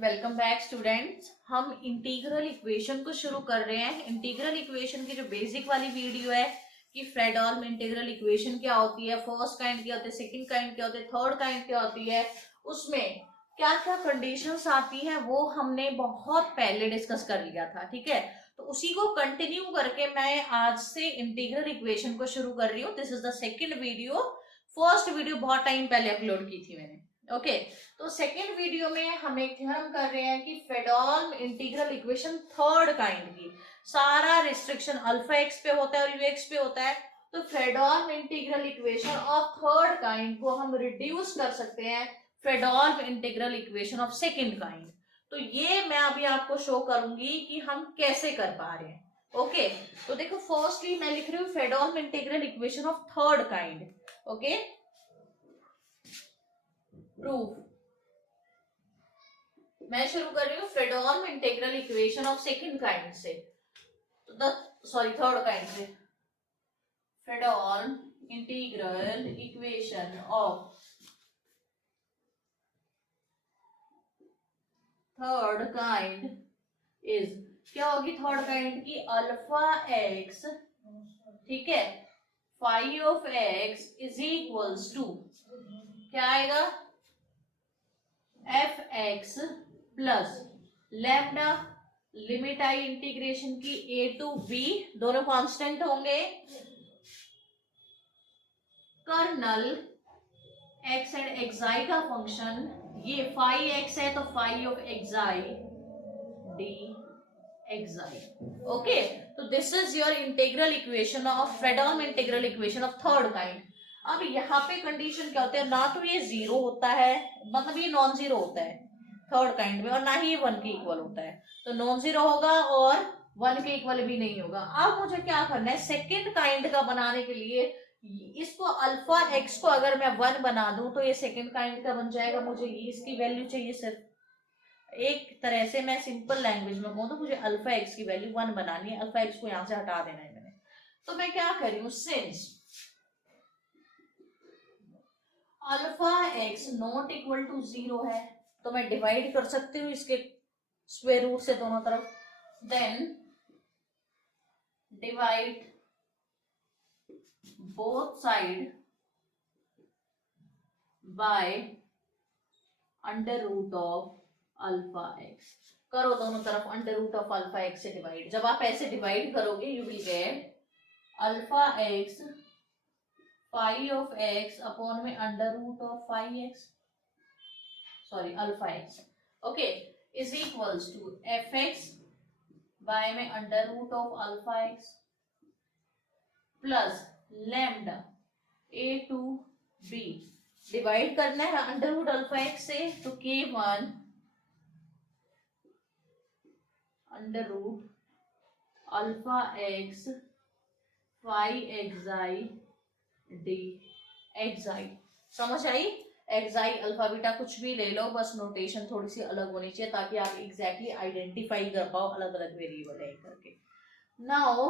Welcome back students. हम integral equation को शुरू कर रहे हैं। इंटीग्रल इक्वेशन की जो बेसिक वाली वीडियो है कि फ्रेडहोल्म इंटीग्रल इक्वेशन क्या होती है, फर्स्ट काइंड क्या होती है, सेकंड काइंड क्या होती है, थर्ड काइंड क्या होती है, उसमें क्या क्या कंडीशंस आती हैं, वो हमने बहुत पहले डिस्कस कर लिया था। ठीक है, तो उसी को कंटिन्यू करके मैं आज से इंटीग्रल इक्वेशन को शुरू कर रही हूँ। This is the second video. First video बहुत टाइम पहले अपलोड की थी मैंने। ओके, तो सेकेंड वीडियो में हम एक थ्योरम कर रहे हैं कि Fredholm integral equation third kind की सारा रिस्ट्रिक्शन अल्फा एक्स पे होता है और यूएक्स पे होता है। तो Fredholm integral equation of third kind को हम रिड्यूस कर सकते हैं Fredholm integral equation of second kind. तो ये मैं अभी आपको शो करूंगी कि हम कैसे कर पा रहे हैं। ओके, तो देखो फर्स्टली मैं लिख रही हूँ Fredholm integral equation of third kind. Okay, proof. मैं शुरू कर रही हूँ Fredholm integral equation of second kind से, तो थर्ड काइंड से। Fredholm integral equation of third kind is, क्या होगी थर्ड काइंड की, अल्फा एक्स, ठीक है, phi of X is equals to क्या आएगा, F x plus lambda, limit I integration की ए टू बी, दोनों कांस्टेंट होंगे, कर्नल एक्स एंड एक्साई का फंक्शन, ये फाइव एक्स है तो phi of xi D xi. Okay, तो this is your integral equation of Fredholm integral equation of third kind. अब यहाँ पे कंडीशन क्या होती है, ना तो ये जीरो होता है, मतलब ये नॉन जीरो होता है थर्ड काइंड में, और ना ही ये वन के इक्वल होता है। तो नॉन जीरो होगा और वन के इक्वल भी नहीं होगा। अब मुझे क्या करना है, सेकेंड काइंड का बनाने के लिए इसको अल्फा एक्स को अगर मैं वन बना दूं तो ये सेकेंड काइंड का बन जाएगा। मुझे इसकी वैल्यू चाहिए सिर्फ, एक तरह से मैं सिंपल लैंग्वेज में कहूँ तो मुझे अल्फा एक्स की वैल्यू वन बनानी है। अल्फा एक्स को यहां से हटा देना है मैंने। तो मैं क्या कर रही हूँ, since alpha x not equal to zero है तो मैं डिवाइड कर सकती हूँ इसके स्क्वायर रूट से दोनों तरफ। Then divide both side by under root of alpha X. करो दोनों तरफ under root of alpha x से डिवाइड। जब आप ऐसे डिवाइड करोगे you will get alpha x phi of X upon में under root of phi X, sorry alpha X, okay, is equals to F X by में under root of alpha X plus lambda A to B. Divide करना है under root alpha x से तो के one under root alpha x five xi D xi. समझ आई? एक्साई alpha beta कुछ भी ले लो, बस नोटेशन थोड़ी सी अलग होनी चाहिए ताकि आप एग्जैक्टली आइडेंटिफाई कर पाओ अलग अलग वेरिएबल है करके। नाउ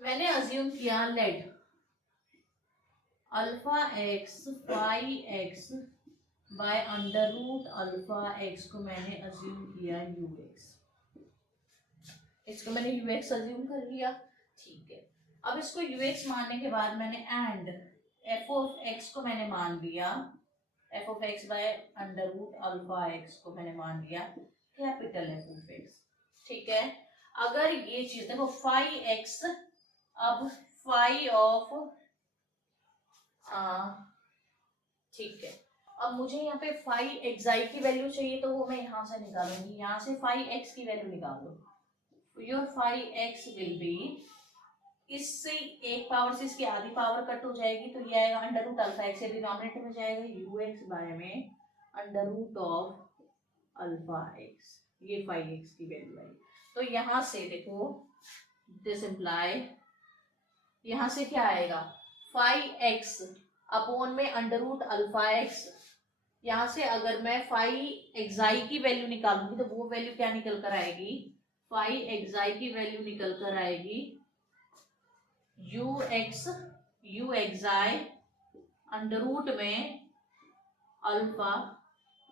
मैंने अज्यूम किया let alpha x five x by under root alpha x को मैंने अज्यूम किया यू एक्स, इसको मैंने यू एक्स अज्यूम कर लिया। ठीक है, अब इसको यू एक्स मानने के बाद मैंने एंड एफ ऑफ एक्स को मैंने मान लिया, f of x by under root alpha x को मैंने मान लिया कैपिटल एफ ऑफ एक्स। ठीक है, अगर ये चीज देखो फाइव एक्स, अब फाइव ऑफ ठीक है, अब मुझे यहाँ पे फाइव एक्साई की वैल्यू चाहिए तो वो मैं यहाँ से निकालूंगी, यहाँ से फाइव एक्स की वैल्यू निकाल दो। Your five x will be, इससे एक पावर से इसकी आधी पावर कट हो जाएगी तो ये आएगा under root alpha x, denominator में जाएगा यू एक्स बाय में under root of alpha x, ये फाइव एक्स की वैल्यू आई। तो यहां से देखो दिस इम्प्लाई, यहां से क्या आएगा फाइव एक्स अपॉन में अंडर रूट अल्फा एक्स। यहां से अगर मैं फाइव एक्साई की वैल्यू निकालूंगी तो वो वैल्यू क्या निकल कर आएगी, फाइव एक्साई की वैल्यू निकल कर आएगी u x, u xi under root में अल्फा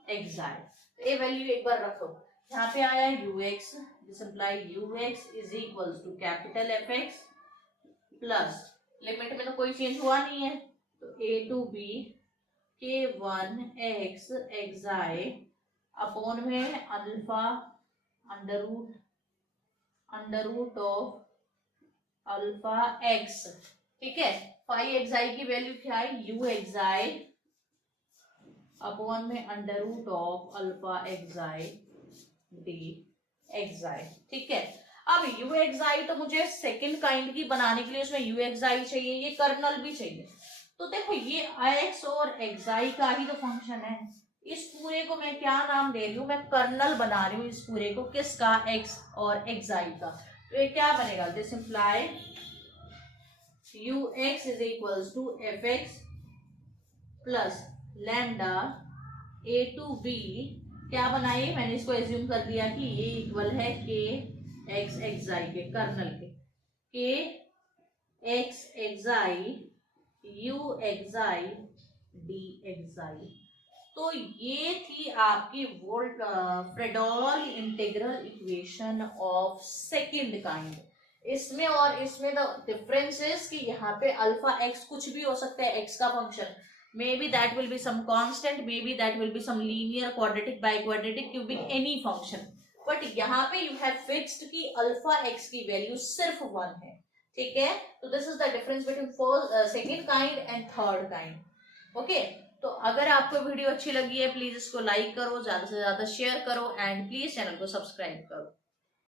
एक्साई। ये वैल्यू एक बार रखो, यहाँ पे आया ux, this imply ux is equals to capital F x plus, limit में तो कोई चेंज हुआ नहीं है, तो a टू बी के वन एक्स एक्साई अपॉन में alpha under root of alpha x. ठीक है, फाइव एक्साई की वैल्यू क्या है, यू एक्साई अपॉन में under root of alpha एक्साई D एक्साई। ठीक है, अब यू एक्साई तो मुझे सेकंड काइंड की बनाने के लिए उसमें यू एक्साई चाहिए, ये कर्नल भी चाहिए। तो देखो ये एक्स और एक्साई का ही तो फंक्शन है, इस पूरे को मैं क्या नाम दे रही हूँ, मैं कर्नल बना रही हूँ इस पूरे को, किसका, एक्स और एक्साई का। तो ये क्या बनेगा, this imply u x is equals to F x plus lambda A to b, क्या बनाइए, मैंने इसको एज्यूम कर दिया कि ये इक्वल है के एक्स एक्साई के, कर्नल के X xi U xi D xi. तो ये थी आपकी वोल्ट Fredholm integral equation of second kind. इसमें और इसमें द डिफरेंस इज कि यहाँ पे अल्फा एक्स कुछ भी हो सकता है, एक्स का function, maybe that will be some constant, maybe that will be some linear, quadratic, biquadratic, cubic, any function, but यहाँ पे you have fixed कि अल्फा एक्स की वैल्यू सिर्फ 1 है। ठीक है, तो this is the difference between second kind and third kind. Okay, तो अगर आपको वीडियो अच्छी लगी है प्लीज इसको लाइक करो, ज्यादा से ज्यादा शेयर करो एंड प्लीज चैनल को सब्सक्राइब करो।